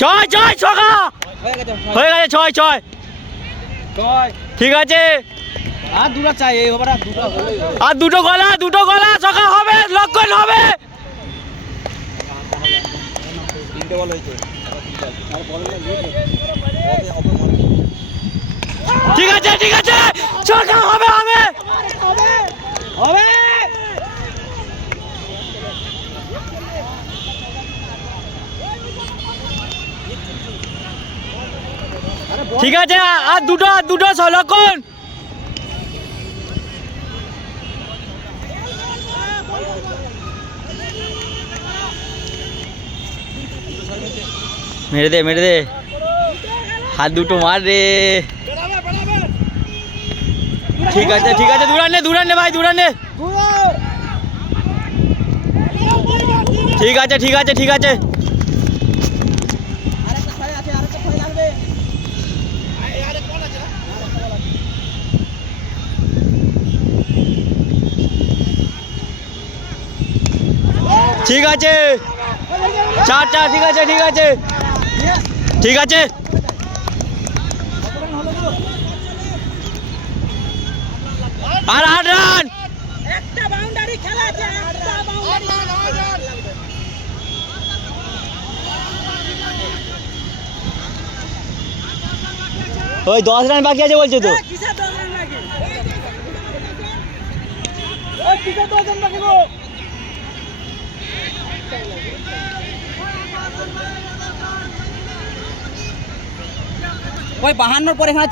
ছয় ছয় ছকা হয়ে গেছে, ছয় ছয়। ঠিক আছে, আর দুটো চাই, এই ওভার আর দুটো গলা, দুটো গলা, ছকা হবে, লক্ষণ হবে। ঠিক আছে ঠিক আছে, ছকা হবে হবে হবে। ঠিক আছে, আর দুটো, আর দুটো লক্ষণ। মেরে দে মেরে দে, হাত দুটো মার রে। ঠিক আছে ঠিক আছে, দূরান্নে দূরান্নে ভাই, দূরান্নে। ঠিক আছে ঠিক আছে ঠিক আছে। ঠিক আছে, চার চার, ঠিক আছে ঠিক আছে ঠিক আছে। আর 8 রান। একটা বাউন্ডারি খেলা আছে, একটা বাউন্ডারি। ওই 10 রান বাকি আছে বলছে তো। কিসের 10 রান বাকি? ওই কিসের 10 রান বাকি গো? ওই 52 পরে এখানে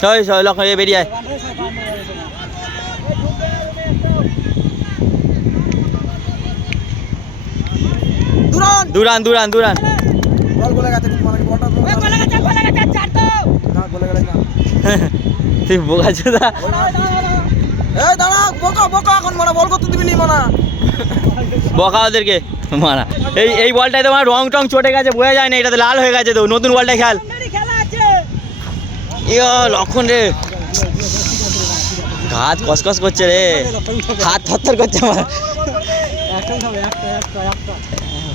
ছয় ছয়, লক্ষণ বেরিয়ে আয়। দুরান দুরান দুরান। তুই বোকা চোদা। বকা ওদেরকে মারা। এই বলটাই তোমার রং টং চটে গেছে, বোঝা যায় না, এটাতে লাল হয়ে গেছে তো। নতুন বলটাই খেল। ইয়ো লক্ষণ রে, হাত কসকস করছে রে, হাত থরথর করছে আমার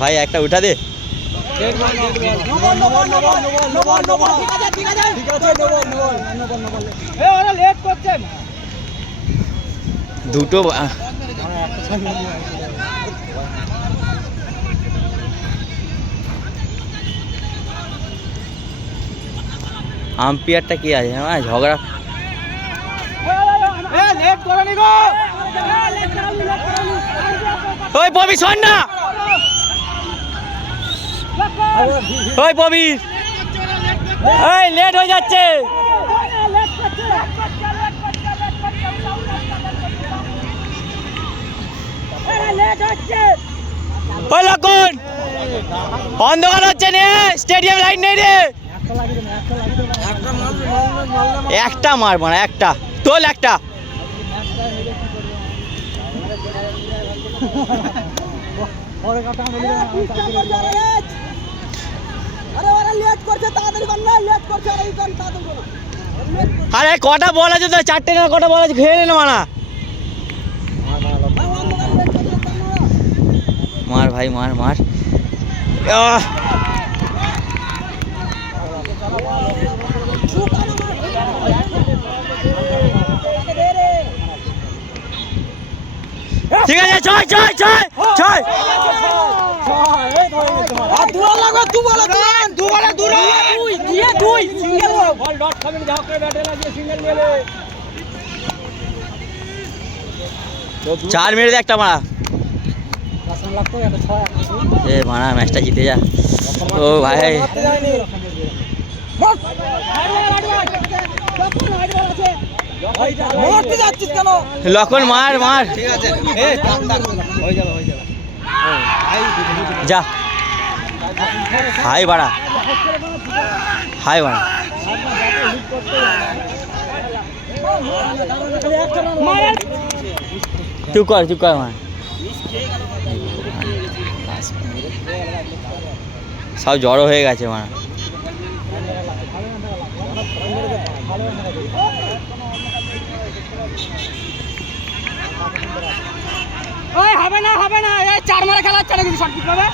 ভাই। একটা উঠা দে। দুটো আম্পিয়ারটা কি আছে ঝগড়া। ওই ববি শোন না, ওই ববি, এই লেট হয়ে যাচ্ছে। ওই লক্ষণ, অন্ধকার হচ্ছে নে, স্টেডিয়াম লাইট নেই রে। একটা মারবো না, একটা তোল, একটা। আরে কটা বল আছে তো, চারটে না কটা বল আছে, খেয়ে নে মানা। মার ভাই মার মার। ঠিক আছে, ছয় ছয় ছয় ছয়। চার মেরে দে একটা মারা। এ মারা, ম্যাচটা জিতে যা। ও ভাই লক্ষণ মার মার। যা হাই বাড়া, হাই বাড়া। চুপ কর চুপ কর মার। সব জড়ো হয়ে গেছে মারা। ওই হবে না এই 4 মারা খেলা হচ্ছে না কিন্তু শর্ট পিচ হবে